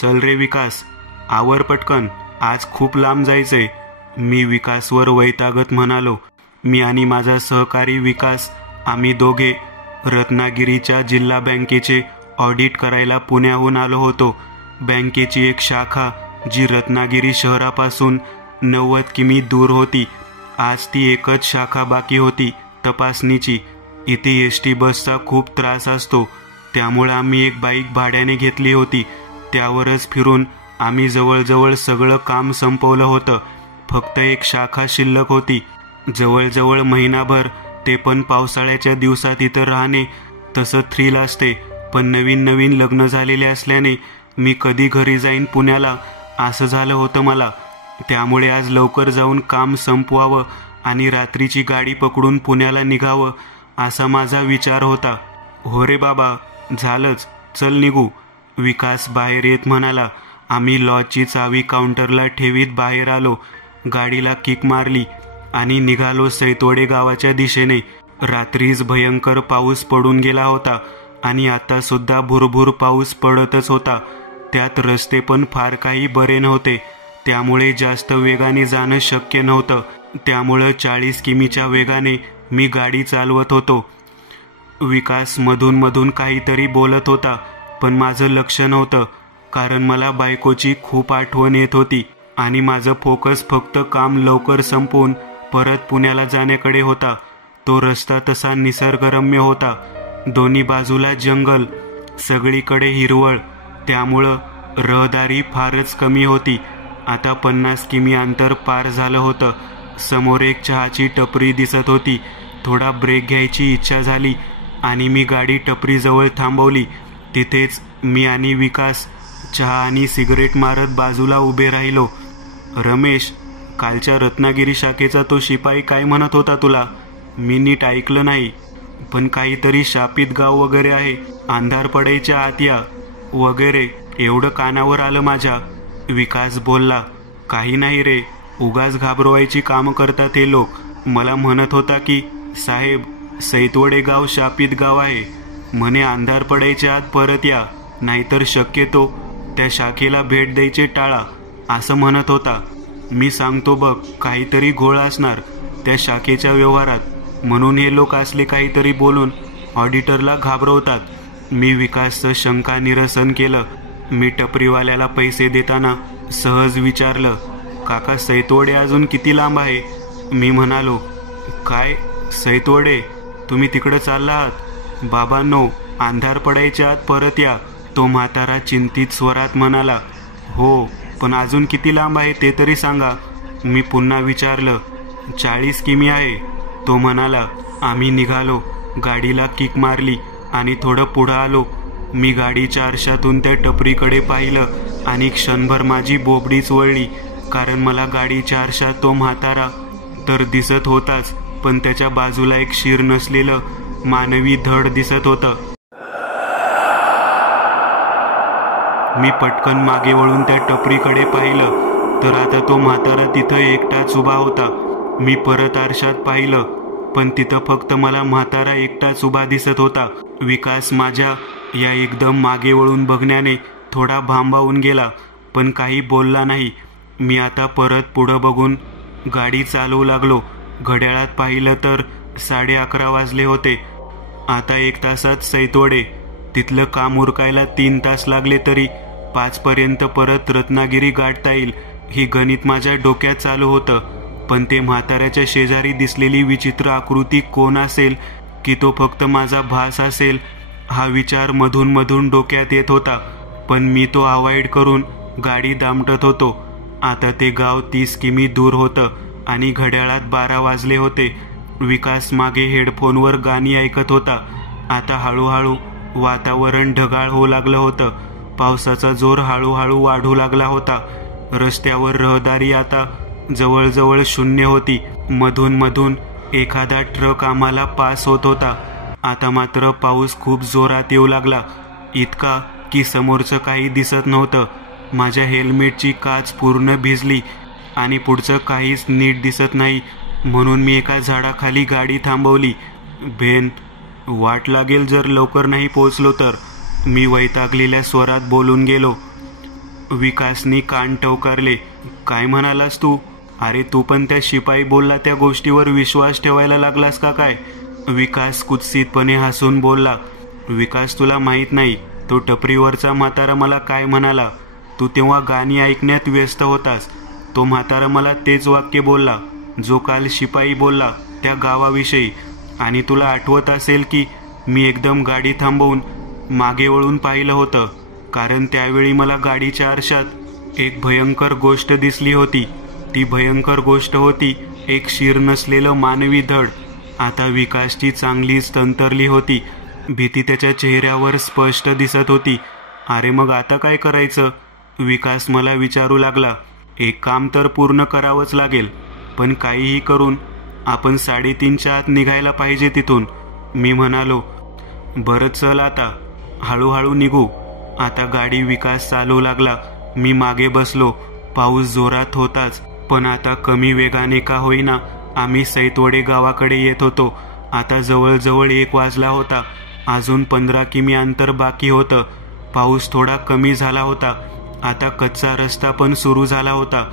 चल रे विकास, आवर पटकन, आज खूप लांब जायचंय. मी विकासवर वैतागत म्हणालो. मी आणि माझा सहकारी विकास, आम्ही दोघे रत्नागिरीच्या जिल्हा बँकेचे ऑडिट करायला पुण्याहून आलो होतो. बँकेची एक शाखा जी रत्नागिरी शहरापासून 90 किमी दूर होती. आज ती एकच शाखा बाकी होती, तपासणीची. इथे एसटी बसचा खूप त्रास असतो, त्यामुळे आम्ही एक बाईक भाड्याने घेतली होती. त्यावरच फिरून आम्ही जवळजवळ सगळं काम संपवलं होतं. फक्त एक शाखा शिल्लक होती. जवळजवळ महिनाभर, ते पण पावसाळ्याच्या दिवसात इथं राहणे तसं थ्रिल असते. पण नवीन नवीन लग्न झालेले असल्याने मी कधी घरी जाईन पुण्याला असं झालं होतं मला. त्यामुळे आज लवकर जाऊन काम संपवावं आणि रात्रीची गाडी पकडून पुण्याला निघावं असा माझा विचार होता. हो रे बाबा, झालंच, चल निघू, विकास बाहेर येत म्हणाला. आम्ही लॉजची चावी काउंटरला ठेवीत बाहेर आलो. गाडीला किक मारली आणि निघालो सैतवडे गावाच्या दिशेने. रात्रीच भयंकर पाऊस पडून गेला होता आणि आता सुद्धा भुरभुर पाऊस पडतच होता. त्यात रस्ते पण फार काही बरे नव्हते, त्यामुळे जास्त वेगाने जाणं शक्य नव्हतं. त्यामुळं 40 किमीच्या वेगाने मी गाडी चालवत होतो. विकास मधून मधून काहीतरी बोलत होता, पण माझं लक्ष नव्हतं, कारण मला बायकोची खूप आठवण येत होती आणि माझं फोकस फक्त काम लवकर संपवून परत पुण्याला जाण्याकडे होता. तो रस्ता तसा निसर्गरम्य होता. दोन्ही बाजूला जंगल, सगळीकडे हिरवळ, त्यामुळं रहदारी फारच कमी होती. आता 50 किमी अंतर पार झालं होतं. समोर एक चहाची टपरी दिसत होती. थोडा ब्रेक घ्यायची इच्छा झाली आणि मी गाडी टपरीजवळ थांबवली. तिथेच मी आणि विकास चहा आणि सिगरेट मारत बाजूला उभे राहिलो. रमेश, कालच्या रत्नागिरी शाखेचा तो शिपाई काय म्हणत होता तुला? मी नीट ऐकलं नाही, पण काहीतरी शापित गाव वगैरे आहे, अंधार पडायच्या आत या वगैरे एवढं कानावर आलं माझ्या. विकास बोलला. काही नाही रे, उगाच घाबरवायची कामं करतात हे लोक. मला म्हणत होता की साहेब, सैतवडे गाव शापित गाव आहे म्हणे, अंधार पडायच्या आत परत या, नाहीतर शक्यतो त्या शाखेला भेट द्यायचे टाळा असं म्हणत होता. मी सांगतो बघ, काहीतरी घोळ असणार त्या शाखेच्या व्यवहारात, म्हणून हे लोक असले काहीतरी बोलून ऑडिटरला घाबरवतात. मी विकासचं शंका निरसन केलं. मी टपरीवाल्याला पैसे देताना सहज विचारलं, काका सैतवडे अजून किती लांब आहे? मी म्हणालो. काय सैतवडे, तुम्ही तिकडं चालला आहात? बाबांनो, अंधार पडायच्या आत परत या, तो म्हातारा चिंतित स्वरात म्हणाला. हो, पण अजून किती लांब आहे ते तरी सांगा. मी पुन्हा विचारलं. 40 किमी आहे, तो म्हणाला. आम्ही निघालो. गाडीला किक मारली आणि थोडं पुढं आलो. मी गाडीच्या आरशातून त्या टपरीकडे पाहिलं आणि क्षणभर माझी बोबडीच वळली, कारण मला गाडीच्या आरशात तो म्हातारा तर दिसत होताच, पण त्याच्या बाजूला एक शीर नसलेलं मानवी धड दिसत होतं. मी पटकन मागे वळून त्या टपरीकडे पाहिलं, तर आता तो म्हातारा तिथं एकटाच उभा होता. मी परत आरशात पाहिलं, पण तिथं फक्त मला म्हातारा एकटाच उभा दिसत होता. विकास माझ्या या एकदम मागे वळून बघण्याने थोडा भांबावून गेला, पण काही बोलला नाही. मी आता परत पुढं बघून गाडी चालवू लागलो. घड्याळात पाहिलं तर 11:30 वाजले होते. आता 1 तासात सैतवडे. तिथलं काम उरकायला 3 तास लागले तरी 5 पर्यंत परत रत्नागिरी गाठता येईल, ही गणित माझ्या डोक्यात चालू होतं. पण ते म्हाताऱ्याच्या शेजारी दिसलेली विचित्र आकृती कोण असेल, की तो फक्त माझा भास असेल, हा विचार मधून मधून डोक्यात येत होता. पण मी तो अवॉइड करून गाडी दामटत होतो. आता ते गाव 30 किमी दूर होतं आणि घड्याळात 12 वाजले होते. विकास मागे हेडफोनवर गाणी ऐकत होता. आता हळूहळू वातावरण ढगाळ होऊ लागलं होतं. पावसाचा जोर हळूहळू वाढू लागला होता. रस्त्यावर रहदारी आता जवळजवळ शून्य होती. मधून मधून एखादा ट्रक आम्हाला पास होत होता. आता मात्र पाऊस खूप जोरात येऊ लागला, इतका की समोरचं काही दिसत नव्हतं. माझ्या हेल्मेटची काच पूर्ण भिजली आणि पुढचं काहीच नीट दिसत नाही, म्हणून मी एका झाडाखाली गाडी थांबवली. भेन, वाट लागेल, जर लवकर नाही पोहोचलो तर, मी वैतागलेल्या स्वरात बोलून गेलो. 40 किमी अंतर पार झालं. आता 1 तासात सैतवडे गाठता येईल, ही गणित माझ्या डोक्यात चालू होतं. पण ते म्हाताऱ्याच्या शेजारी दिसलेली विचित्र आकृती कोण असेल, की तो फक्त माझा भास असेल, हा विचार मधून मधून डोक्यात येत होता. मी तो अवॉइड करून गाडी दामटत होतो. आता हळूहळू वातावरण ढगाळ होऊ लागलं होतं. रस्त्यावर रहदारी आता जवळजवळ शून्य होती. मधून मधून एखादा ट्रक आम्हाला पास होत होता. विकासनी कान टवकारले. काय म्हणालास तू? अरे तू पण त्या शिपाई बोलला त्या गोष्टीवर विश्वास ठेवायला लागलास का काय? विकास कुत्सितपणे हसून बोलला. विकास तुला माहित नाही, तो टपरीवरचा म्हातारा मला काय म्हणाला. तू तेव्हा गाणी ऐकण्यात व्यस्त होतास. तो म्हातारा मला तेच वाक्य बोलला जो काल शिपाई बोलला त्या गावाविषयी. आणि तुला आठवत असेल की मी एकदम गाडी थांबवून मागे वळून पाहिलं होतं, कारण त्यावेळी मला गाडीच्या आरशात एक भयंकर गोष्ट दिसली होती. ती भयंकर गोष्ट होती एक शीर नसलेलं मानवी धड. आता विकासची चांगलीच तंतरली होती. भीती त्याच्या चेहऱ्यावर स्पष्ट दिसत होती. अरे मग आता काय करायचं? विकास मला विचारू लागला. एक काम तर पूर्ण करावंच लागेल, पण काहीही करून आपण 3:30च्या आत निघायला पाहिजे तिथून. मी म्हणालो, बरं चल आता हळूहळू निघू. आता गाडी विकास चालवू लागला. मी मागे बसलो. पाऊस जोरात होताच, पण आता कमी वेगाने का होईना आम्ही सैतवडे गावाकडे येत होतो. आता जवळजवळ 1 वाजला होता. अजून 15 किमी अंतर बाकी होतं. पाऊस थोडा कमी झाला होता. आता कच्चा रस्ता पण सुरू झाला होता.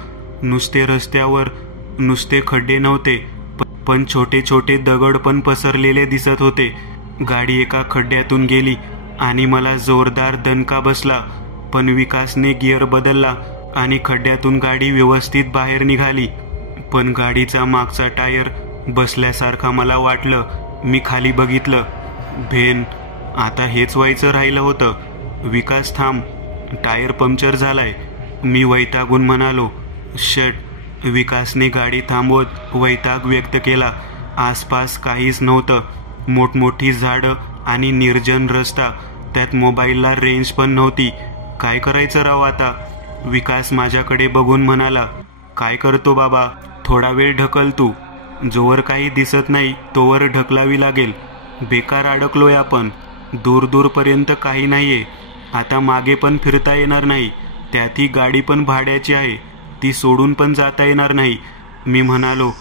रस्त्यावर नुसते खड्डे नव्हते, पण छोटे छोटे दगड पण पसरलेले दिसत होते. गाडी एका खड्ड्यातून गेली आणि मला जोरदार दणका बसला. पण विकासने गिअर बदलला आणि खड्ड्यातून गाडी व्यवस्थित बाहेर निघाली. पण गाडीचा मागचा टायर बसल्यासारखा मला वाटलं. मी खाली बघितलं. भेन, आता हेच व्हायचं राहिलं होतं. विकास थांब, टायर पंक्चर झालाय. मी वैतागून म्हणालो. शट. विकासने गाडी थांबवत वैताग व्यक्त केला. आसपास काहीच नव्हतं. मोठमोठी झाडं आणि निर्जन रस्ता. त्यात मोबाईलला रेंज पण नव्हती. काय करायचं राव आता? विकास माझ्याकडे बघून म्हणाला. काय करतो बाबा? थोडा वेळ ढकल तू. जोवर काही दिसत नाही तोवर ढकलावी लागेल. बेकार अडकलोय आपण. दूर दूरपर्यंत काही नाहीये. आता मागे पण फिरता येणार नाही. त्यात ही गाडी पण भाड्याची आहे. ती सोडून पण जाता येणार नाही. मी म्हणालो.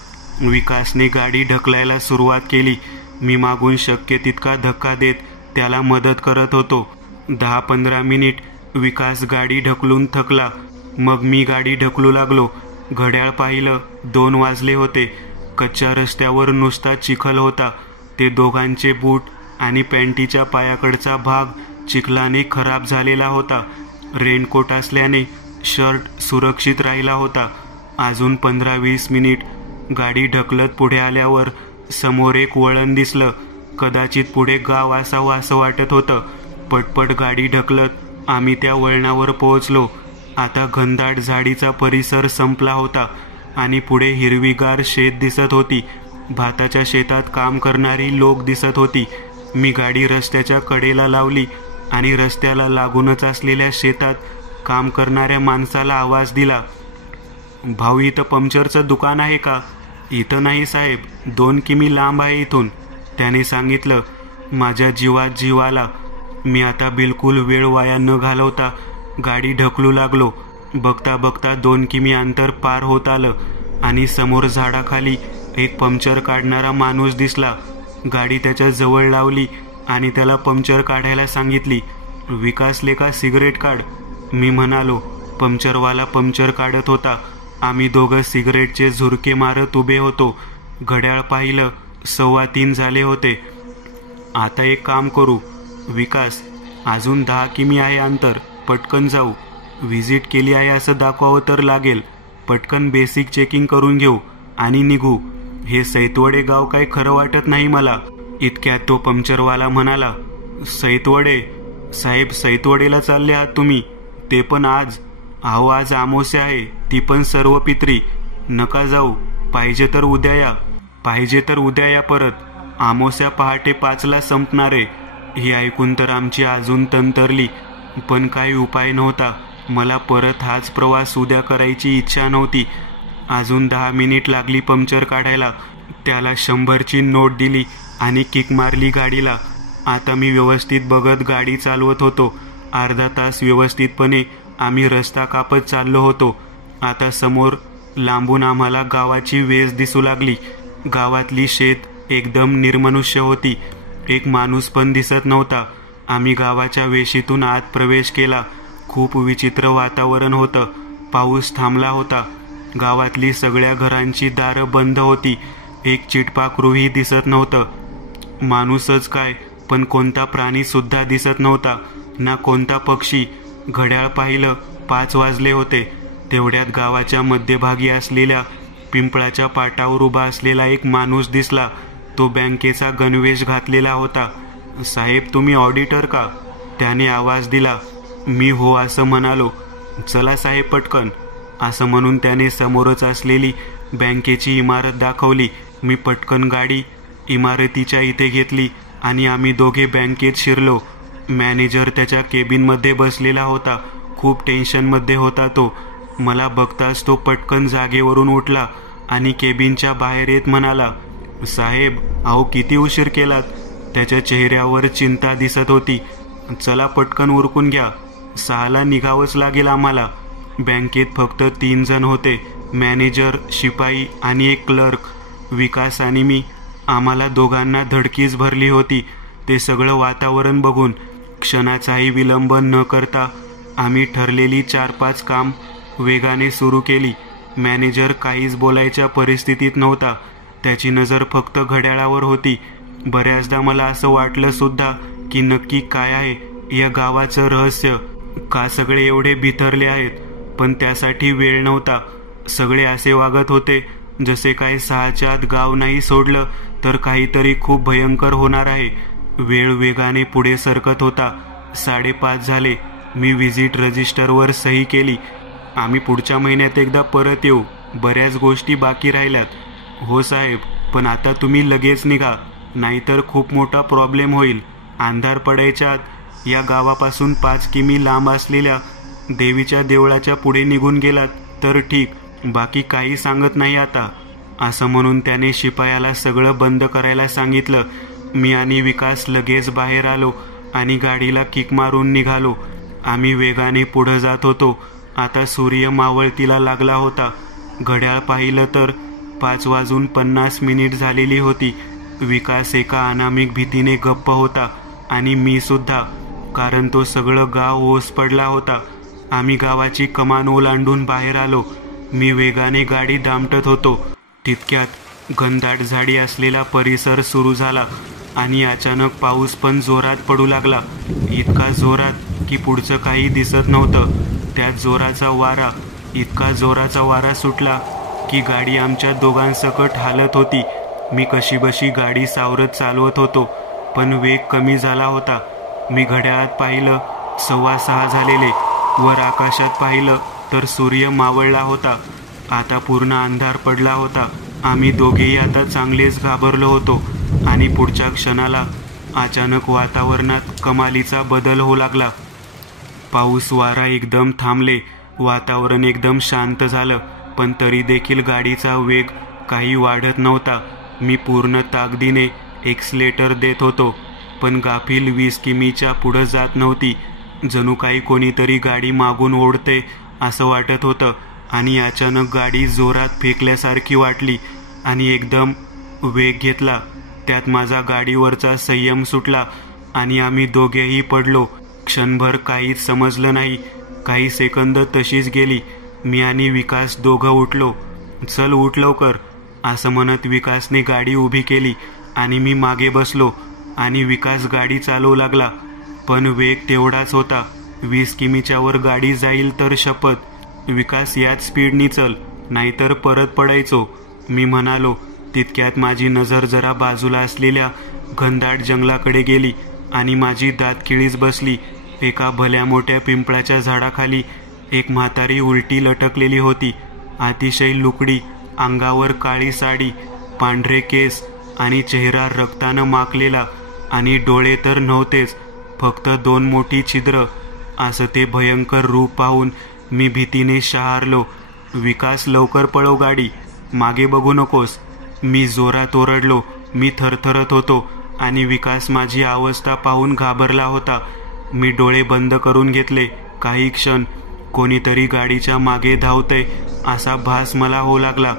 विकासने गाडी ढकलायला सुरुवात केली. मी मागून शक्य तितका धक्का देत त्याला मदत करत होतो. 10-15 मिनिट विकास गाडी ढकलून थकला. मग मी गाडी ढकलू लागलो. घड्याळ पाहिलं, 2 वाजले होते. कच्च्या रस्त्यावर नुसता चिखल होता. ते दोघांचे बूट आणि पॅन्टीच्या पायाकडचा भाग चिखलाने खराब झालेला होता. रेनकोट असल्याने शर्ट सुरक्षित राहिला होता. अजून 15-20 मिनिट गाडी ढकलत पुढे आल्यावर समोर एक वळण दिसलं. कदाचित पुढे गाव असावं असं वाटत होतं. पटपट गाडी ढकलत आम्ही त्या वळणावर पोहोचलो. आता घनदाट झाडीचा परिसर संपला होता आणि पुढे हिरवीगार शेत दिसत होती. भाताच्या शेतात काम करणारी लोक दिसत होती. मी गाडी रस्त्याच्या कडेला लावली आणि रस्त्याला लागूनच असलेल्या शेतात काम करणाऱ्या माणसाला आवाज दिला. भाऊ, इथं पंक्चरचं दुकान आहे का? इथं नाही साहेब, 2 किमी लांब आहे इथून, त्याने सांगितलं. माझ्या जीवात जीव आला. मी आता बिलकुल वेळ वाया न घालवता गाडी ढकलू लागलो. बघता बघता 2 किमी अंतर पार होत आलं आणि समोर झाडाखाली एक पंक्चर काढणारा माणूस दिसला. गाडी त्याच्या जवळ लावली आणि त्याला पंक्चर काढायला सांगितली. विकास लेका, सिगरेट काढ, मी म्हणालो. पंक्चरवाला पंक्चर काढत होता. आम्ही दोघं सिगरेटचे झुरके मारत उभे होतो. घड्याळ पाहिलं, 3:15 झाले होते. आता एक काम करू विकास, अजून 10 किमी आहे अंतर. पटकन जाऊ. व्हिजिट केली आहे असं दाखवावं तर लागेल. पटकन बेसिक चेकिंग करून घेऊ आणि निघू. हे सैतवडे गाव काय खरं वाटत नाही मला. इतक्यात तो पंक्चरवाला म्हणाला. सैतवडे? साहेब, सैतवडेला चालले आहात तुम्ही? ते पण आज? अहो, आज अमावस्या आहे, ती पण सर्व पित्री. नका जाऊ. पाहिजे तर उद्या या. पाहिजे तर उद्या या परत. अमावस्या पहाटे 5ला संपणार आहे. हे ऐकून तर आमची अजून तंतरली, पण काही उपाय नव्हता. मला परत हाच प्रवास उद्या करायची इच्छा नव्हती. अजून 10 मिनिट लागली पंक्चर काढायला. त्याला 100ची नोट दिली आणि किक मारली गाडीला. आता मी व्यवस्थित बघत गाडी चालवत होतो. अर्धा तास व्यवस्थितपणे आम्ही रस्ता कापत चाललो होतो. आता समोर लांबून आम्हाला गावाची वेस दिसू लागली. गावातली शेत एकदम निर्मनुष्य होती. एक माणूस पण दिसत नव्हता. आम्ही गावाच्या वेशीतून आत प्रवेश केला. खूप विचित्र वातावरण होतं. पाऊस थांबला होता. गावातली सगळ्या घरांची दारं बंद होती. एक चिटपाखरूही दिसत नव्हतं. माणूसच काय, पण कोणता प्राणी सुद्धा दिसत नव्हता, ना कोणता पक्षी. घड्याळ पाहिलं, 5 वाजले होते. तेवढ्यात गावाच्या मध्यभागी असलेल्या पिंपळाच्या पाटावर उभा असलेला एक माणूस दिसला. तो बँकेचा गणवेश घातलेला होता. साहेब, तुम्ही ऑडिटर का? त्याने आवाज दिला. मी हो असं म्हणालो. चला साहेब पटकन, असं म्हणून त्याने समोरच असलेली बँकेची इमारत दाखवली. मी पटकन गाडी इमारतीच्या इथे घेतली आणि आम्ही दोघे बँकेत शिरलो. मॅनेजर त्याच्या केबिनमध्ये बसलेला होता. खूप टेन्शनमध्ये होता तो. मला बघताच तो पटकन जागेवरून उठला आणि केबिनच्या बाहेर येत म्हणाला, साहेब, अहो किती उशीर केलात? त्याच्या चेहऱ्यावर चिंता दिसत होती. चला पटकन उरकून घ्या, 6ला निघावंच लागेल आम्हाला. बँकेत फक्त 3 जण होते, मॅनेजर, शिपाई आणि एक क्लर्क. विकास आणि मी. आम्हाला दोघांना धडकीच भरली होती. ते सगळं वातावरण बघून क्षणाचाही विलंब न करता आम्ही ठरलेली 4-5 काम वेगाने सुरू केली. मॅनेजर काहीच बोलायच्या परिस्थितीत नव्हता. त्याची नजर फक्त घड्याळावर होती. बऱ्याचदा मला असं वाटलं सुद्धा की नक्की काय आहे या गावाचं रहस्य, का सगळे एवढे बिथरले आहेत. पण त्यासाठी वेळ नव्हता. सगळे असे वागत होते जसे काही 6च्या आत गाव नाही सोडलं तर काहीतरी खूप भयंकर होणार आहे. वेळ वेगाने पुढे सरकत होता. 5:30 झाले. मी व्हिजिट रजिस्टरवर सही केली. आम्ही पुढच्या महिन्यात एकदा परत येऊ. बऱ्याच गोष्टी बाकी राहिल्यात. हो साहेब, पण आता तुम्ही लगेच निघा, नाहीतर खूप मोठा प्रॉब्लेम होईल. अंधार पडायच्या आत या गावापासून 5 किमी लांब असलेल्या देवीच्या देवळाच्या पुढे निघून गेलात तर ठीक, बाकी काही सांगत नाही आता. असं म्हणून त्याने शिपायाला सगळं बंद करायला सांगितलं. मी आणि विकास लगेच बाहेर आलो आणि गाडीला किक मारून निघालो. आम्ही वेगाने पुढे जात होतो. आता सूर्य मावळतीला लागला होता. घड्याळ पाहिलं तर 5:50 झालेली होती. विकास एका अनामिक भीतीने गप्प होता आणि मी सुद्धा, कारण तो सगळं गाव ओस पडला होता. आम्ही गावाची कमान ओलांडून बाहेर आलो. मी वेगाने गाडी दामटत होतो. तितक्यात घनदाट झाडी असलेला परिसर सुरू झाला आणि अचानक पाऊस पण जोरात पडू लागला. इतका जोरात की पुढचं काही दिसत नव्हतं. त्यात जोराचा वारा, इतका जोराचा वारा सुटला की गाडी आमच्या दोघांसकट हालत होती. मी कशीबशी गाडी सावरत चालवत होतो, पण वेग कमी झाला होता. मी घड्याळात पाहिलं, 6:15 झालेले. वर आकाशात पाहिलं तर सूर्य मावळला होता. आता पूर्ण अंधार पडला होता. आम्ही दोघेही आता चांगलेच घाबरलो होतो आणि पुढच्या क्षणाला अचानक वातावरणात कमालीचा बदल होऊ लागला. पाऊस, वारा एकदम थांबले. वातावरण एकदम शांत झालं, पण तरी देखील गाडीचा वेग काही वाढत नव्हता. मी पूर्ण ताकदीने एक्सलेटर देत होतो, पण गाफील 20 किमीच्या पुढं जात नव्हती. जणू काही कोणीतरी गाडी मागून ओढते असं वाटत होतं. आणि अचानक गाडी जोरात फेकल्यासारखी वाटली आणि एकदम वेग घेतला. त्यात माझा गाडीवरचा संयम सुटला आणि आम्ही दोघेही पडलो. क्षणभर काहीच समजलं नाही. काही सेकंद तशीच गेली. मी आणि विकास दोघं उठलो. चल उठ लवकर, असं म्हणत विकासने गाडी उभी केली आणि मी मागे बसलो आणि विकास गाडी चालवू लागला. पण वेग तेवढाच होता. 20 किमीच्या वर गाडी जाईल तर शपथ. विकास, याच स्पीडनी चल, नाहीतर परत पडायचो, मी म्हणालो. तितक्यात माझी नजर जरा बाजूला असलेल्या घनदाट जंगलाकडे गेली आणि माझी दातखिळीच बसली. एका भल्या मोठ्या पिंपळाच्या झाडाखाली एक म्हातारी उलटी लटकलेली होती. अतिशय लुकडी, अंगावर काळी साडी, पांढरे केस आणि चेहरा रक्तानं माखलेला आणि डोळे तर नव्हतेच, फक्त 2 मोठी छिद्र. असं ते भयंकर रूप पाहून मी भीतीने शहारलो. विकास, लवकर पळव गाडी, मागे बघू नकोस, मी जोरात ओरडलो. मी थरथरत होतो आणि विकास माझी अवस्था पाहून घाबरला होता. मी डोळे बंद करून घेतले. काही क्षण कोणीतरी गाडीच्या मागे धावतंय असा भास मला होऊ लागला.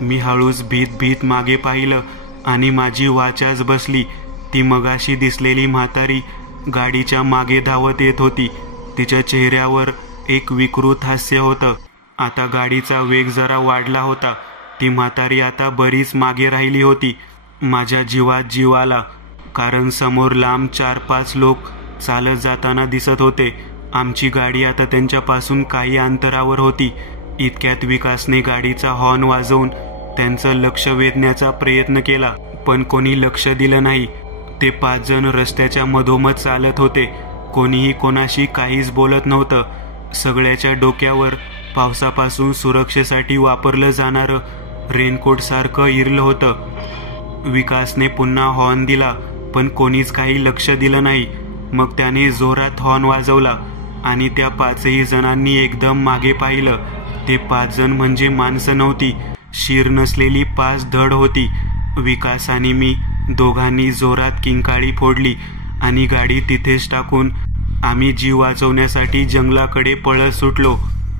मी हळूच भीत मागे पाहिलं आणि माझी वाचाच बसली. ती मगाशी दिसलेली म्हातारी गाडीच्या मागे धावत येत होती. तिच्या चेहऱ्यावर एक विकृत हास्य होतं. आता गाडीचा वेग जरा वाढला होता. ती म्हातारी आता बरीच मागे राहिली होती. माझ्या जीवात जीव आला, कारण समोर लांब 4-5 लोक चालत जाताना दिसत होते. आमची गाडी आता त्यांच्यापासून काही अंतरावर होती. इतक्यात विकासने गाडीचा हॉर्न वाजवून त्यांचं लक्ष वेधण्याचा प्रयत्न केला, पण कोणी लक्ष दिलं नाही. ते 5 जण रस्त्याच्या मधोमध चालत होते. कोणीही कोणाशी काहीच बोलत नव्हतं. सगळ्याच्या डोक्यावर पावसापासून सुरक्षेसाठी वापरलं जाणारं रेनकोट सारखं इरलं होतं. विकासने पुन्हा हॉर्न दिला, पण कोणीच काही लक्ष दिलं नाही. मग त्याने जोरात हॉर्न वाजवला आणि त्या 5ही जणांनी एकदम मागे पाहिलं. ते 5 जण म्हणजे माणसं नव्हती, शीर नसलेली 5 धड होती. विकास आणि मी दोघांनी जोरात किंकाळी फोडली आणि गाडी तिथेच टाकून आम्ही जीव वाचवण्यासाठी जंगलाकडे पळत सुटलो.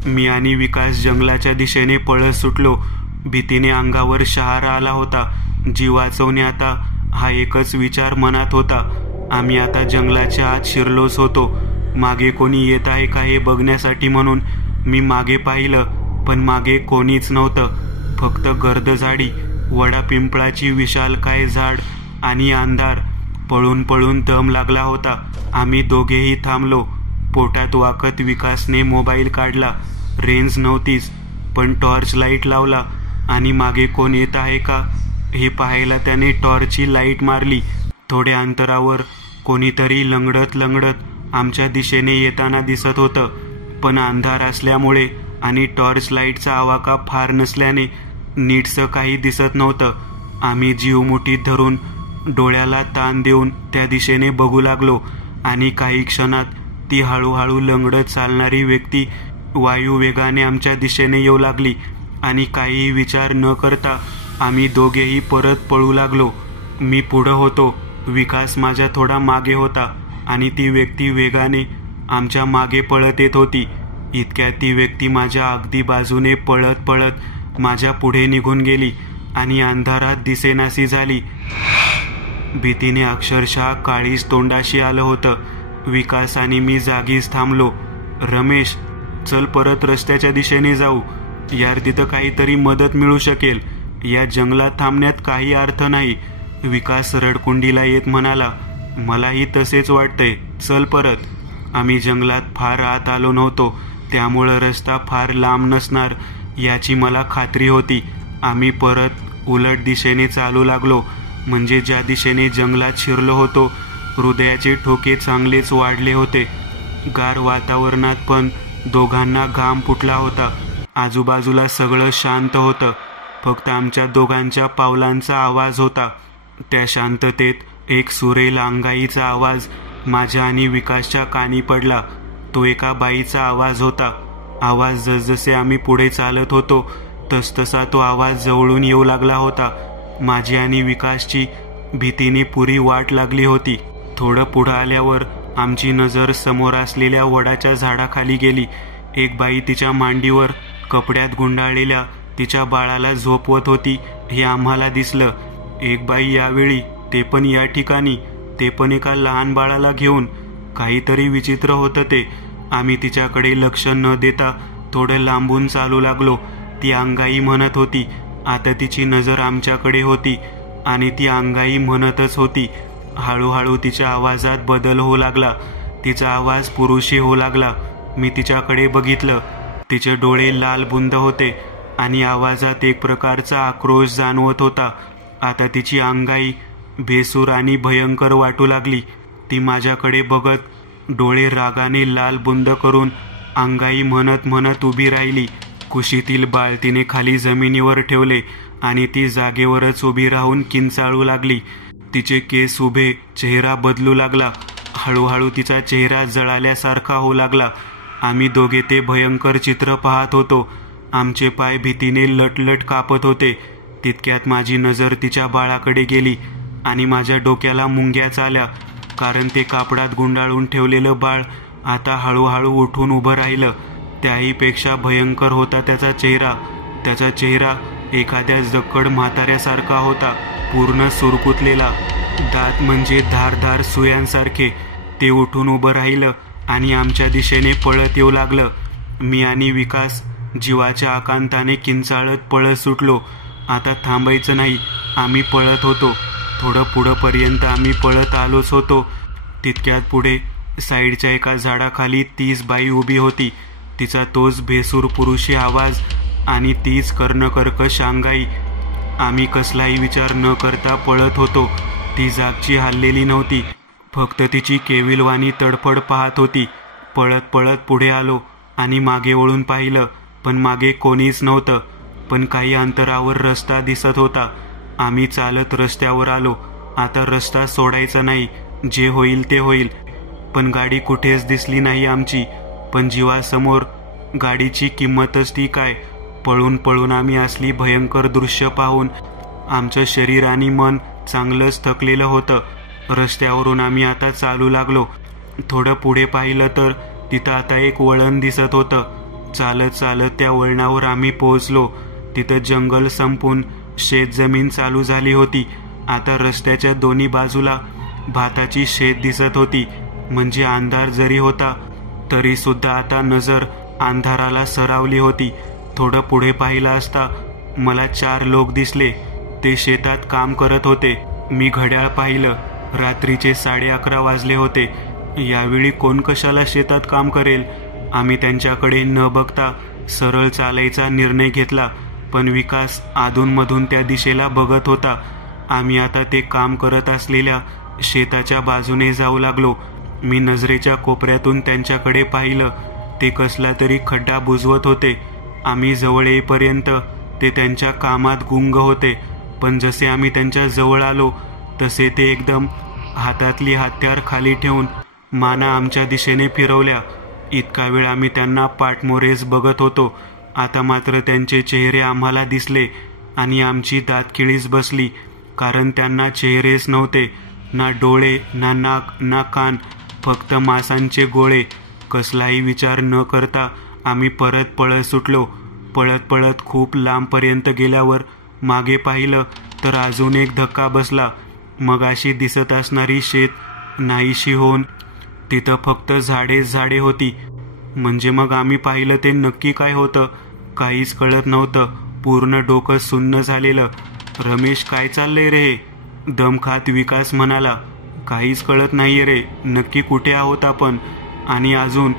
मी आणि विकास जंगलाच्या दिशेने पळत सुटलो. भीतीने अंगावर शहारा आला होता. जीव वाचवणे आता हा एकच विचार मनात होता. आम्ही आता जंगलाच्या आत शिरलोच होतो. मागे कोणी येत आहे का हे बघण्यासाठी म्हणून मी मागे पाहिलं, पण मागे कोणीच नव्हतं. फक्त गर्द झाडी, वडा पिंपळाची विशालकाय झाड आणि अंधार. पळून पळून दम लागला होता. आम्ही दोघेही थांबलो. पोटात वाकत विकासने मोबाईल काढला. रेंज नव्हतीच, पण टॉर्च लाईट लावला आणि मागे कोण येत आहे का हे पाहायला त्याने टॉर्चची लाईट मारली. थोड्या अंतरावर कोणीतरी लंगडत लंगडत आमच्या दिशेने येताना दिसत होतं, पण अंधार असल्यामुळे आणि टॉर्च लाईटचा आवाका फार नसल्याने नीटसं काही दिसत नव्हतं. आम्ही जीव मुठीत धरून डोळ्याला ताण देऊन त्या दिशेने बघू लागलो आणि काही क्षणात ती हळूहळू लंगडत चालणारी व्यक्ती वायू वेगाने आमच्या दिशेने येऊ लागली आणि काहीही विचार न करता आम्ही दोघेही परत पळू लागलो. मी पुढं होतो, विकास माझ्या थोडा मागे होता आणि ती व्यक्ती वेगाने आमच्या मागे पळत येत होती. इतक्यात ती व्यक्ती माझ्या अगदी बाजूने पळत पळत माझ्या पुढे निघून गेली आणि अंधारात दिसेनाशी झाली. भीतीने अक्षरशः काळीच तोंडाशी आलं होतं. विकास आणि मी जागीच थांबलो. रमेश, चल परत रस्त्याच्या दिशेने जाऊ. यार, तिथं काहीतरी मदत मिळू शकेल. या जंगलात थांबण्यात काही अर्थ नाही. विकास रडकुंडीला येत म्हणाला. मलाही तसेच वाटतंय, चल परत. आम्ही जंगलात फार आत आलो नव्हतो, त्यामुळं रस्ता फार लांब नसणार याची मला खात्री होती. आम्ही परत उलट दिशेने चालू लागलो, म्हणजे ज्या दिशेने जंगलात शिरलो होतो. हृदयाचे ठोके चांगलेच वाढले होते. गार वातावरणात पण दोघांना घाम फुटला होता. आजूबाजूला सगळं शांत होतं. फक्त आमच्या दोघांच्या पावलांचा आवाज होता. त्या शांततेत एक सुरेल अंगाईचा आवाज माझ्या आणि विकासच्या कानी पडला. तो एका बाईचा आवाज होता. आवाज जसजसे आम्ही पुढे चालत होतो तसतसा तो आवाज जवळून येऊ लागला होता. माझी आणि विकासची भीतीने पुरी वाट लागली होती. थोडं पुढं आल्यावर आमची नजर समोर असलेल्या वडाच्या झाडाखाली गेली. एक बाई तिच्या मांडीवर कपड्यात गुंडाळलेल्या तिच्या बाळाला झोपवत होती हे आम्हाला दिसलं. एक बाई यावेळी, ते पण या ठिकाणी, ते पण एका लहान बाळाला घेऊन. काहीतरी विचित्र होतं ते. आम्ही तिच्याकडे लक्ष न देता थोडं लांबून चालू लागलो. ती अंगाई म्हणत होती. आता तिची नजर आमच्याकडे होती आणि ती अंगाई म्हणतच होती. हळूहळू तिच्या आवाजात बदल होऊ लागला. तिचा आवाज पुरुषी होऊ लागला. मी तिच्याकडे बघितलं. तिचे डोळे लाल बुंद होते आणि आवाजात एक प्रकारचा आक्रोश जाणवत होता. आता तिची अंगाई बेसूर आणि भयंकर वाटू लागली. ती माझ्याकडे बघत डोळे रागाने लाल बुंद करून अंगाई म्हणत म्हणत उभी राहिली. कुशीतील बाळ तिने खाली जमिनीवर ठेवले आणि ती जागेवरच उभी राहून किंचाळू लागली. तिचे केस उभे, चेहरा बदलू लागला. हळूहळू तिचा चेहरा जळाल्यासारखा होऊ लागला. आम्ही दोघे ते भयंकर चित्र पाहत होतो. आमचे पाय भीतीने लटलट कापत होते. तितक्यात माझी नजर तिच्या बाळाकडे गेली आणि माझ्या डोक्याला मुंग्याच आल्या, कारण ते कापडात गुंडाळून ठेवलेलं बाळ आता हळूहळू उठून उभं राहिलं. त्याहीपेक्षा भयंकर होता त्याचा चेहरा. त्याचा चेहरा एखाद्या जक्कड म्हाताऱ्यासारखा होता, पूर्ण सुरकुतलेला. दात म्हणजे धारधार सुयांसारखे. ते उठून उभं राहिलं आणि आमच्या दिशेने पळत येऊ लागलं. मी आणि विकास जीवाच्या आकांताने किंचाळत पळत सुटलो. आता थांबायचं नाही, आम्ही पळत होतो. थोडं पुढंपर्यंत आम्ही पळत आलोच होतो. तितक्यात पुढे साईडच्या एका झाडाखाली तीच बाई उभी होती. तिचा तोच भेसूर पुरुषी आवाज आणि तीच कर्णकर्कश अंगाई. आम्ही कसलाही विचार न करता पळत होतो. ती जागची हललेली नव्हती, फक्त तिची केविलवाणी तडफड पाहत होती. पळत पळत पुढे आलो आणि मागे वळून पाहिलं, पण मागे कोणीच नव्हतं. पण काही अंतरावर रस्ता दिसत होता. आम्ही चालत रस्त्यावर आलो. आता रस्ता सोडायचा नाही, जे होईल ते होईल. पण गाडी कुठेच दिसली नाही आमची. पण जीवासमोर गाडीची किंमतच ती काय. पळून पळून आम्ही असली भयंकर दृश्य पाहून आमचं शरीर आणि मन चांगलंच थकलेलं होतं. रस्त्यावरून आम्ही आता चालू लागलो. थोडं पुढे पाहिलं तर तिथं आता एक वळण दिसत होतं. चालत चालत त्या वळणावर आम्ही पोहोचलो. तिथं जंगल संपून शेतजमीन चालू झाली होती. आता रस्त्याच्या दोन्ही बाजूला भाताची शेत दिसत होती. म्हणजे अंधार जरी होता तरी सुद्धा आता नजर अंधाराला सरावली होती. थोडं पुढे पाहिलं असता मला 4 लोक दिसले. ते शेतात काम करत होते. मी घड्याळ पाहिलं, रात्रीचे 11:30 वाजले होते. यावेळी कोण कशाला शेतात काम करेल. आम्ही त्यांच्याकडे न बघता सरळ चालायचा निर्णय घेतला. पण विकास अधूनमधून त्या दिशेला बघत होता. आम्ही आता ते काम करत असलेल्या शेताच्या बाजूने जाऊ लागलो. मी नजरेच्या कोपऱ्यातून त्यांच्याकडे पाहिलं. ते कसला तरी खड्डा बुजवत होते. आम्ही जवळ येईपर्यंत ते त्यांच्या कामात गुंग होते. पण जसे आम्ही त्यांच्या जवळ आलो तसे ते एकदम हातातली हत्यार खाली ठेवून माना आमच्या दिशेने फिरवल्या. इतका वेळ आम्ही त्यांना पाठमोरेच बघत होतो. आता मात्र त्यांचे चेहरे आम्हाला दिसले आणि आमची दातखिळीच बसली. कारण त्यांना चेहरेच नव्हते, ना डोळे, ना नाक, ना कान, फक्त मांसाचे गोळे. कसलाही विचार न करता आम्ही परत पळत सुटलो. पळत पळत खूप लांबपर्यंत गेल्यावर मागे पाहिलं तर अजून एक धक्का बसला. मगाशी दिसत असणारी शेत नाहीशी होऊन तिथं फक्त झाडे होती. म्हणजे मग आम्ही पाहिलं ते नक्की काय होतं काहीच कळत नव्हतं. पूर्ण डोकं सुन्न झालेलं. रमेश, काय चाललंय रे? दम खात विकास म्हणाला. काहीच कळत नाहीये रे, नक्की कुठे आहोत आपण आणि अजून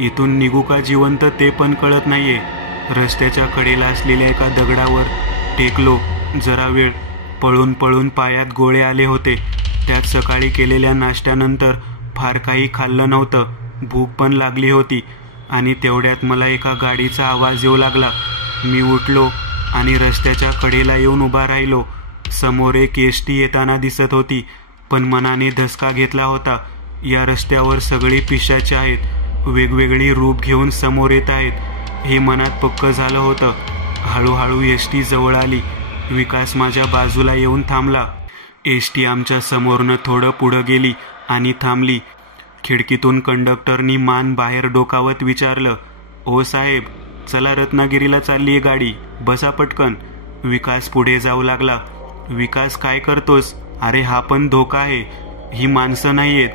इथून निघू का जिवंत ते पण कळत नाहीये. रस्त्याच्या कडेला असलेल्या एका दगडावर टेकलो. जरा वेळ पळून पळून पायात गोळे आले होते. त्यात सकाळी केलेल्या नाश्त्यानंतर फार काही खाल्लं नव्हतं. भूक पण लागली होती. आणि तेवढ्यात मला एका गाडीचा आवाज येऊ लागला. मी उठलो आणि रस्त्याच्या कडेला येऊन उभा राहिलो. समोर एक एसटी येताना दिसत होती. पण मनाने धसका घेतला होता. या रस्त्यावर सगळे पिशाचे आहेत, वेगवेगळी रूप घेऊन समोर येत आहेत हे मनात पक्क झालं होतं. हळूहळू एसटी जवळ आली. विकास माझ्या बाजूला येऊन थांबला. एसटी आमच्या समोरनं थोडं पुढं गेली आणि थांबली. खिडकीतून कंडक्टरनी मान बाहेर डोकावत विचारलं, ओ साहेब, चला रत्नागिरीला चाललीये गाडी, बसा पटकन. विकास पुढे जाऊ लागला. विकास, काय करतोस? अरे हा पण धोका आहे, ही माणसं नाहीयेत.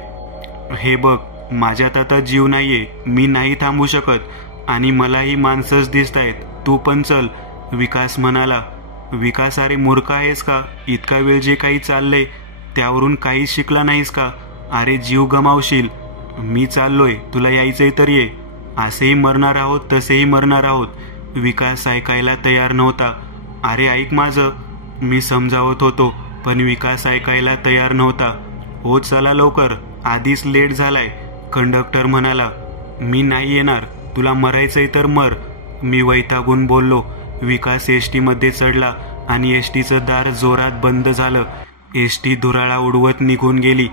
हे बघ, माझ्यात आता जीव नाहीये, मी नाही थांबू शकत आणि मलाही माणसंच दिसतायत, तू पण चल, विकास म्हणाला. विकास, अरे मूर्ख आहेस का? इतका वेळ जे काही चाललंय त्यावरून काहीच शिकला नाहीस का? अरे जीव गमावशील. मी चाललोय, तुला यायचंय तर ये. असेही मरणार आहोत तसेही मरणार आहोत. विकास ऐकायला तयार नव्हता. अरे ऐक माझं, मी समजावत होतो, पण विकास ऐकायला तयार नव्हता. हो चला लवकर, आधीच लेट झालाय, कंडक्टर म्हणाला. मी नाही येणार, तुला मरायचंय तर मर, मी वैतागून बोललो. विकास एसटीमध्ये चढला आणि एसटीचं दार जोरात बंद झालं. एसटी धुराळा उडवत निघून गेली.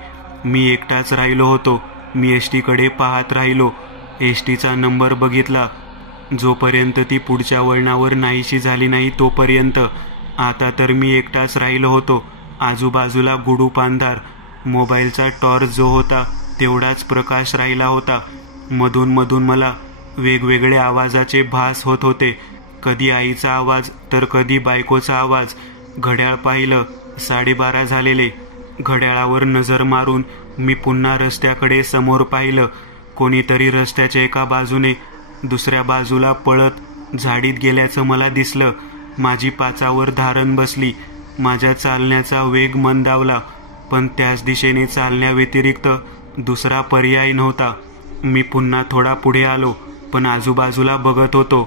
मी एकटाच राहिलो होतो. मी एसटीकडे पाहत राहिलो. एसटीचा नंबर बघितला. जोपर्यंत ती पुढच्या वळणावर नाहीशी झाली नाही तोपर्यंत. आता तर मी एकटाच राहिलो होतो. आजूबाजूला गुडूप अंधार. मोबाईलचा टॉर्च जो होता तेवढाच प्रकाश राहिला होता. मधून मधून मला वेगवेगळे आवाजाचे भास होत होते. कधी आईचा आवाज तर कधी बायकोचा आवाज. घड्याळ पाहिलं, 12:30 झालेले. घड्याळावर नजर मारून मी पुन्हा रस्त्याकडे समोर पाहिलं. कोणीतरी रस्त्याच्या एका बाजूने दुसऱ्या बाजूला पळत झाडीत गेल्याचं मला दिसलं. माझी पाचावर धारण बसली. माझ्या चालण्याचा वेग मंदावला, पण त्याच दिशेने चालण्याव्यतिरिक्त दुसरा पर्याय नव्हता. मी पुन्हा थोडा पुढे आलो, पण आजूबाजूला बघत होतो.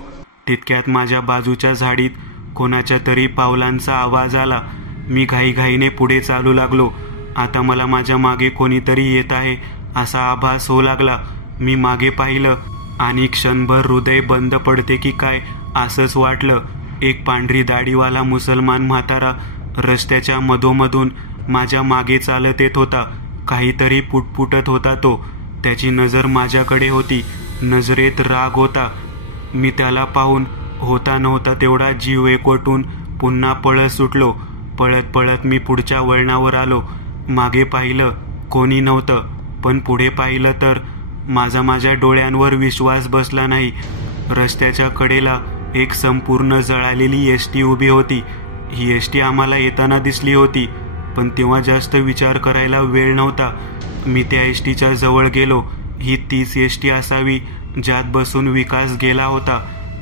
तितक्यात माझ्या बाजूच्या झाडीत कोणाच्या तरी पावलांचा आवाज आला. मी घाईघाईने पुढे चालू लागलो. आता मला माझ्या मागे कोणीतरी येत आहे असा आभास होऊ लागला. मी मागे पाहिलं आणि क्षणभर हृदय बंद पडते की काय असंच वाटलं. एक पांढरी दाढीवाला मुसलमान म्हातारा रस्त्याच्या मधोमधून माझ्या मागे चालत येत होता. काहीतरी पुटपुटत होता तो. त्याची नजर माझ्याकडे होती. नजरेत राग होता. मी त्याला पाहून होता नव्हता तेवढा जीव एकवटून पुन्हा पळत सुटलो. पळत पळत मी पुढच्या वळणावर आलो. मागे पाहिलं, कोणी नव्हतं, पण पुढे पाहिलं तर माझ्या डोळ्यांवर विश्वास बसला नाही. रस्त्याच्या कडेला एक संपूर्ण जळालेली एसटी उभी होती. ही एसटी आम्हाला येताना दिसली होती, पण तेव्हा जास्त विचार करायला वेळ नव्हता. मी त्या एसटीच्या जवळ गेलो. ही तीच एसटी असावी ज्यात बसून विकास गेला होता.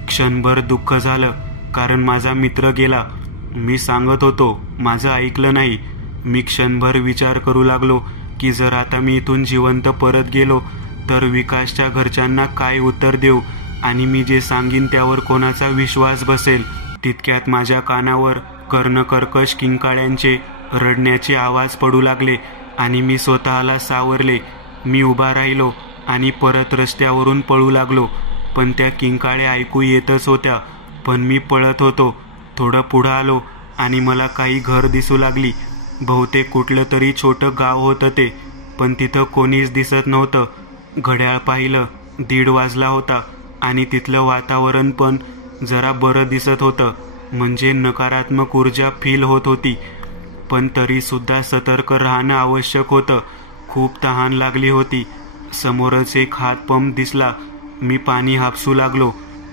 क्षणभर दुःख झालं, कारण माझा मित्र गेला. मी सांगत होतो, माझं ऐकलं नाही. मी क्षणभर विचार करू लागलो की जर आता मी इथून जिवंत परत गेलो तर विकासच्या घरच्यांना काय उत्तर देऊ आणि मी जे सांगीन त्यावर कोणाचा विश्वास बसेल. तितक्यात माझ्या कानावर कर्णकर्कश किंकाळ्यांचे रडण्याचे आवाज पडू लागले आणि मी स्वतःला सावरले. मी उभा राहिलो आणि परत रस्त्यावरून पळू लागलो, पण त्या किंकाळ्या ऐकू येतच होत्या. पण मी पळत होतो. थोडं पुढं आलो आणि मला काही घर दिसू लागली. बहुतेक कुठलं तरी छोटं गाव होतं ते, पण तिथं कोणीच दिसत नव्हतं. घड्याळ पाहिलं, 1:30 वाजला होता आणि तिथलं वातावरण पण जरा बरं दिसत होतं. म्हणजे नकारात्मक ऊर्जा फील होत होती, पण तरी सुद्धा सतर्क राहणं आवश्यक होतं. खूप तहान लागली होती. समोरच एक हातपंप दिसला. मी पाणी हापसू लागलो.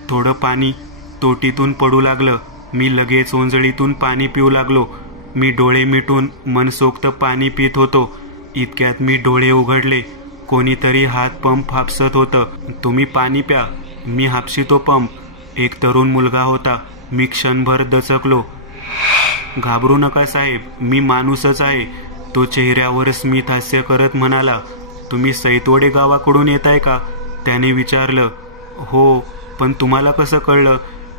थोडं पाणी तोटीतून पडू लागलं. मी लगेच ओंजळीतून पाणी पिऊ लागलो. मी डोळे मिटून मनसोक्त पाणी पित होतो. इतक्यात मी डोळे उघडले. कोणीतरी हात पंप हापसत होतं. तुम्ही पाणी प्या, मी हापसितो पंप. एक तरुण मुलगा होता. मी क्षणभर दचकलो. घाबरू नका साहेब, मी माणूसच आहे, तो चेहऱ्यावर स्मित हास्य करत म्हणाला. तुम्ही सैतवडे गावाकडून येताय का? त्याने विचारलं. हो, पण तुम्हाला कसं कळलं?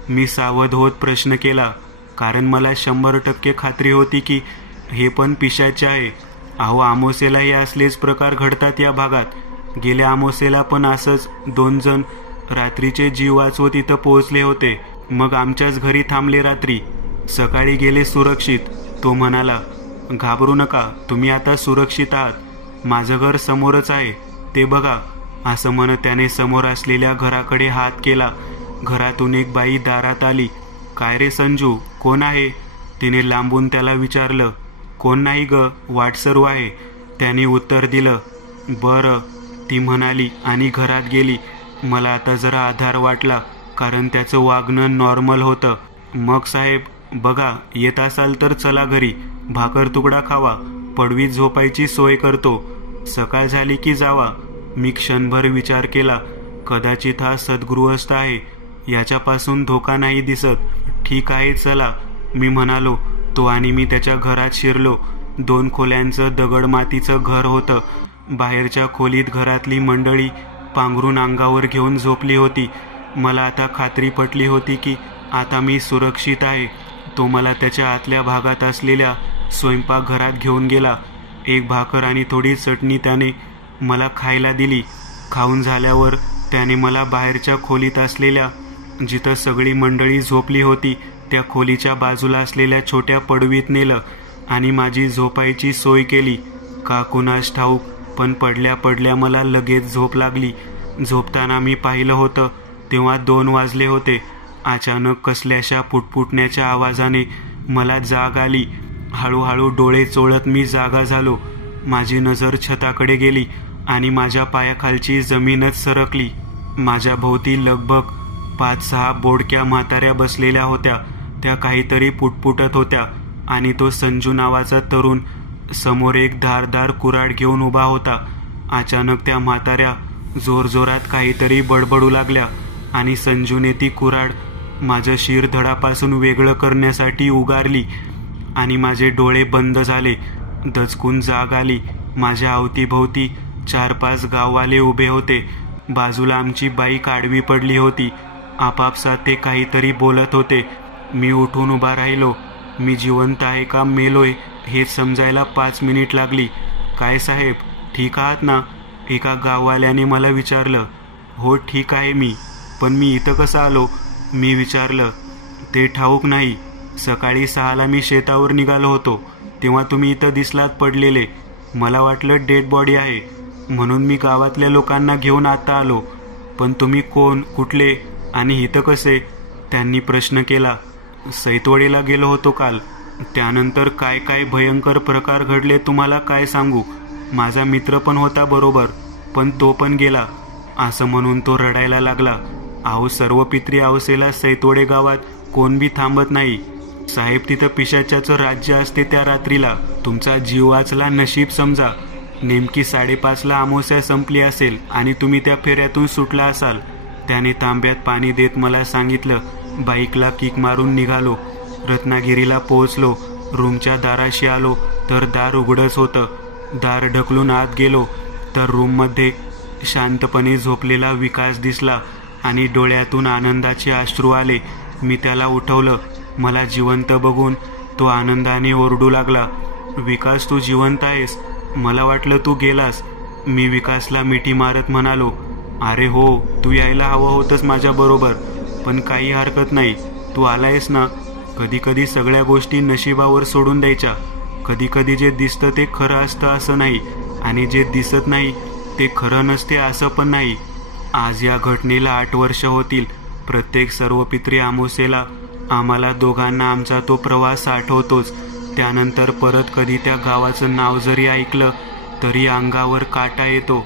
मी सावध होत प्रश्न केला, कारण मला 100% खात्री होती की हे पण पिशाचे आहे. अहो, आमोसेला हे असलेच प्रकार घडतात या भागात. गेल्या आमोसेला पण असंच 2 जण रात्रीचे जीव वाचवत इथं पोहोचले होते. मग आमच्याच घरी थांबले रात्री. सकाळी गेले सुरक्षित. तो म्हणाला. घाबरू नका, तुम्ही आता सुरक्षित आहात. माझं घर समोरच आहे, ते बघा. असं म्हणत त्याने समोर असलेल्या घराकडे हात केला. घरातून एक बाई दारात आली. काय रे संजू, कोण आहे? तिने लांबून त्याला विचारलं. कोण नाही ग, वाट सर्व आहे, त्याने उत्तर दिलं. बरं, ती म्हणाली आणि घरात गेली. मला आता जरा आधार वाटला, कारण त्याचं वागणं नॉर्मल होतं. मग साहेब, बघा, येत असाल तर चला घरी. भाकर तुकडा खावा, पडवीत झोपायची सोय करतो. सकाळ झाली की जावा. मी क्षणभर विचार केला. कदाचित हा सद्गृहस्थ आहे, याच्यापासून धोका नाही दिसत. ठीक आहे, चला, मी म्हणालो. तो आणि मी त्याच्या घरात शिरलो. 2 खोल्यांचं दगड मातीचं घर होतं. बाहेरच्या खोलीत घरातली मंडळी पांघरून अंगावर घेऊन झोपली होती. मला आता खात्री पटली होती की आता मी सुरक्षित आहे. तो मला त्याच्या आतल्या भागात असलेल्या स्वयंपाकघरात घेऊन गेला. एक भाकर आणि थोडी चटणी त्याने मला खायला दिली. खाऊन झाल्यावर त्याने मला बाहेरच्या खोलीत असलेल्या, जिथं सगळी मंडळी झोपली होती, त्या खोलीच्या बाजूला असलेल्या छोट्या पडवीत नेलं आणि माझी झोपायची सोय केली. का कुणास ठाऊक, पण पडल्या पडल्या मला लगेच झोप लागली. झोपताना मी पाहिलं होतं तेव्हा 2 वाजले होते. अचानक कसल्याशा पुटपुटण्याच्या आवाजाने मला जाग आली. हळूहळू डोळे चोळत मी जागा झालो. माझी नजर छताकडे गेली आणि माझ्या पायाखालची जमीनच सरकली. माझ्या भोवती लगभग 5-6 बोडक्या म्हाताऱ्या बसलेल्या होत्या. त्या काहीतरी पुटपुटत होत्या आणि तो संजू नावाचा तरुण समोर एक धारदार कुऱ्हाड घेऊन उभा होता. अचानक त्या म्हाताऱ्या जोरजोरात काहीतरी बडबडू लागल्या आणि संजूने ती कुऱ्हाड माझं शिर धडापासून वेगळं करण्यासाठी उगारली आणि माझे डोळे बंद झाले. दचकून जाग आली. माझ्या अवतीभोवती 4-5 गाववाले उभे होते. बाजूला आमची बाईक आडवी पडली होती. आपापसात ते काहीतरी बोलत होते. मी उठून उभा राहिलो. मी जिवंत आहे का मेलोय हे समजायला 5 मिनिट लागली. काय साहेब, ठीक आहात ना? एका गाववाल्याने मला विचारलं. हो ठीक आहे मी, पण मी इथं कसं आलो? मी विचारलं. ते ठाऊक नाही. सकाळी 6ला मी शेतावर निघालो होतो तेव्हा तुम्ही इथं दिसलात पडलेले. मला वाटलं डेड बॉडी आहे म्हणून मी गावातल्या लोकांना घेऊन आता आलो. पण तुम्ही कोण, कुठले आणि इथं कसे? त्यांनी प्रश्न केला. सैतवडीला गेलो होतो काल. त्यानंतर काय काय भयंकर प्रकार घडले तुम्हाला काय सांगू. माझा मित्र पण होता बरोबर, पण तो पण गेला. असं म्हणून तो रडायला लागला. अहो, सर्व पित्री अवसेला सैतवडे गावात कोण बी थांबत नाही साहेब. तिथं पिशाच्याचं राज्य असते त्या रात्रीला. तुमचा जीव वाचला नशीब समजा. नेमकी 5:30ला अमावस्या संपली असेल आणि तुम्ही त्या फेऱ्यातून सुटला असाल. त्याने तांब्यात पाणी देत मला सांगितलं. बाईकला किक मारून निघालो. रत्नागिरीला पोहोचलो. रूमच्या दाराशी आलो तर दार उघडच होतं. दार ढकलून आत गेलो तर रूममध्ये शांतपणे झोपलेला विकास दिसला आणि डोळ्यातून आनंदाचे अश्रू आले. मी त्याला उठवलं. मला जिवंत बघून तो आनंदाने ओरडू लागला. विकास, तू जिवंत आहेस? मला वाटलं तू गेलास. मी विकासला मिठी मारत म्हणालो. अरे हो, तू यायला हवं होतंस माझ्याबरोबर, पण काही हरकत नाही, तू आलायस ना. कधी कधी सगळ्या गोष्टी नशिबावर सोडून द्यायच्या. कधी कधी जे दिसतं ते खरं असतं असं नाही, आणि जे दिसत नाही ते खरं नसते असं पण नाही. आज या घटनेला 8 वर्ष होतील. प्रत्येक सर्वपित्री अमावस्येला आम्हाला दोघांना आमचा तो प्रवास आठवतोच. त्यानंतर परत कधी त्या गावाचं नाव जरी ऐकलं तरी अंगावर काटा येतो.